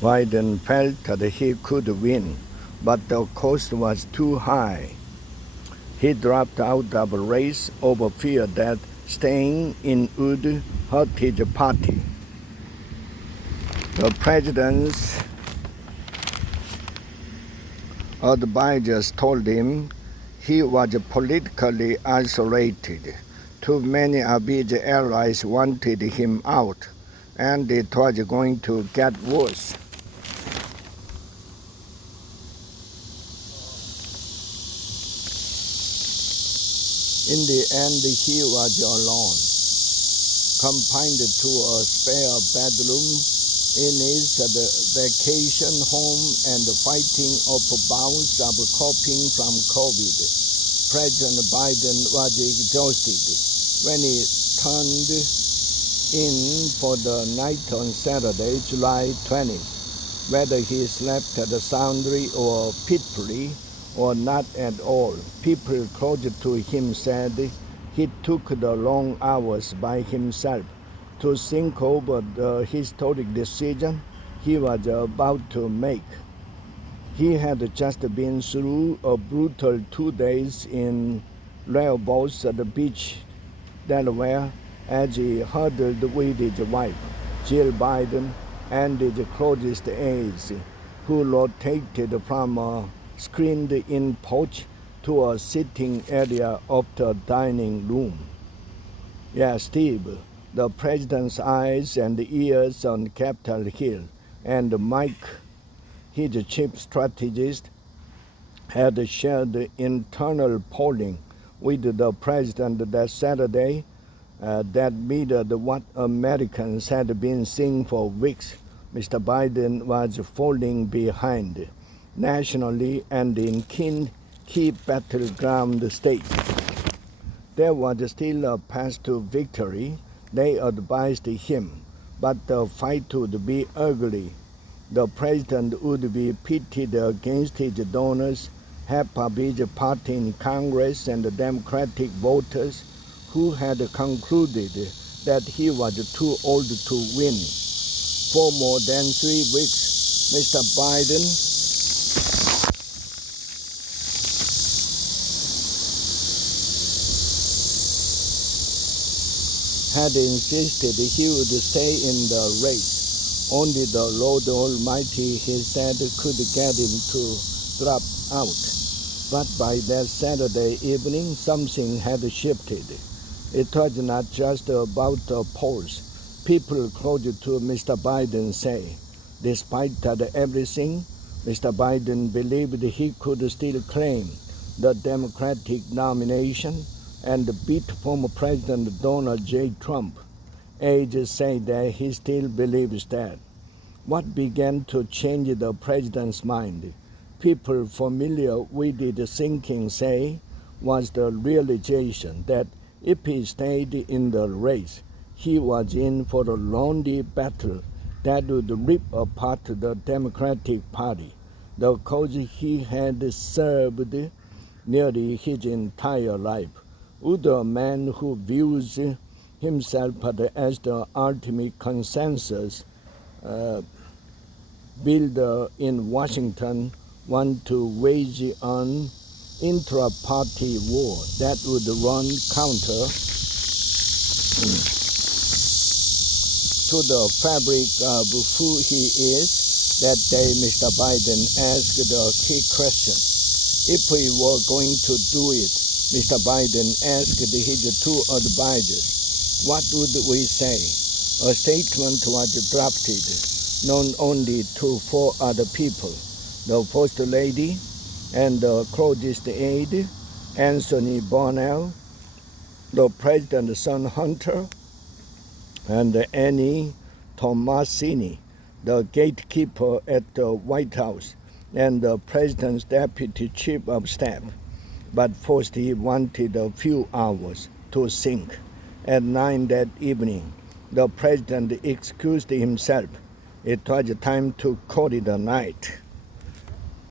Biden felt that he could win, but the cost was too high. He dropped out of a race over fear that staying in would hurt his party. The president's advisors told him he was politically isolated. Too many of his allies wanted him out, and it was going to get worse. In the end, he was alone, confined to a spare bedroom in his vacation home and fighting off bouts of coughing from COVID. President Biden was exhausted when he turned in for the night on Saturday, July 20th. Whether he slept soundly or fitfully or not at all, people close to him said he took the long hours by himself to think over the historic decision he was about to make. He had just been through a brutal 2 days in railboats at the beach, Delaware, as he huddled with his wife, Jill Biden, and his closest aides, who rotated from a screened-in porch to a sitting area of the dining room. Yeah, Steve, the president's eyes and ears on Capitol Hill, and Mike, his chief strategist, had shared internal polling with the president that Saturday that mirrored what Americans had been seeing for weeks. Mr. Biden was falling behind nationally and in key battleground states. There was still a path to victory, they advised him, but the fight would be ugly. The president would be pitted against his donors, half of his party in Congress, and the Democratic voters who had concluded that he was too old to win. For more than 3 weeks, Mr. Biden had insisted he would stay in the race. Only the Lord Almighty, he said, could get him to drop out. But by that Saturday evening, something had shifted. It was not just about the polls. People close to Mr. Biden say, despite everything, Mr. Biden believed he could still claim the Democratic nomination and beat former President Donald J. Trump. Aides say that he still believes that. What began to change the president's mind, people familiar with his thinking say, was the realization that if he stayed in the race, he was in for a lonely battle that would rip apart the Democratic Party, the cause he had served nearly his entire life. Would a man who views himself as the ultimate consensus builder in Washington want to wage an intra-party war that would run counter to the fabric of who he is? That day, Mr. Biden asked a key question. If we were going to do it, Mr. Biden asked his 2 advisors, what would we say? A statement was drafted, known only to 4 other people, the First Lady and the closest aide, Anthony Bonnell, the President's son Hunter, and Annie Tomasini, the gatekeeper at the White House, and the President's Deputy Chief of Staff. But first he wanted a few hours to think. At 9 that evening, the President excused himself. It was time to call it a night.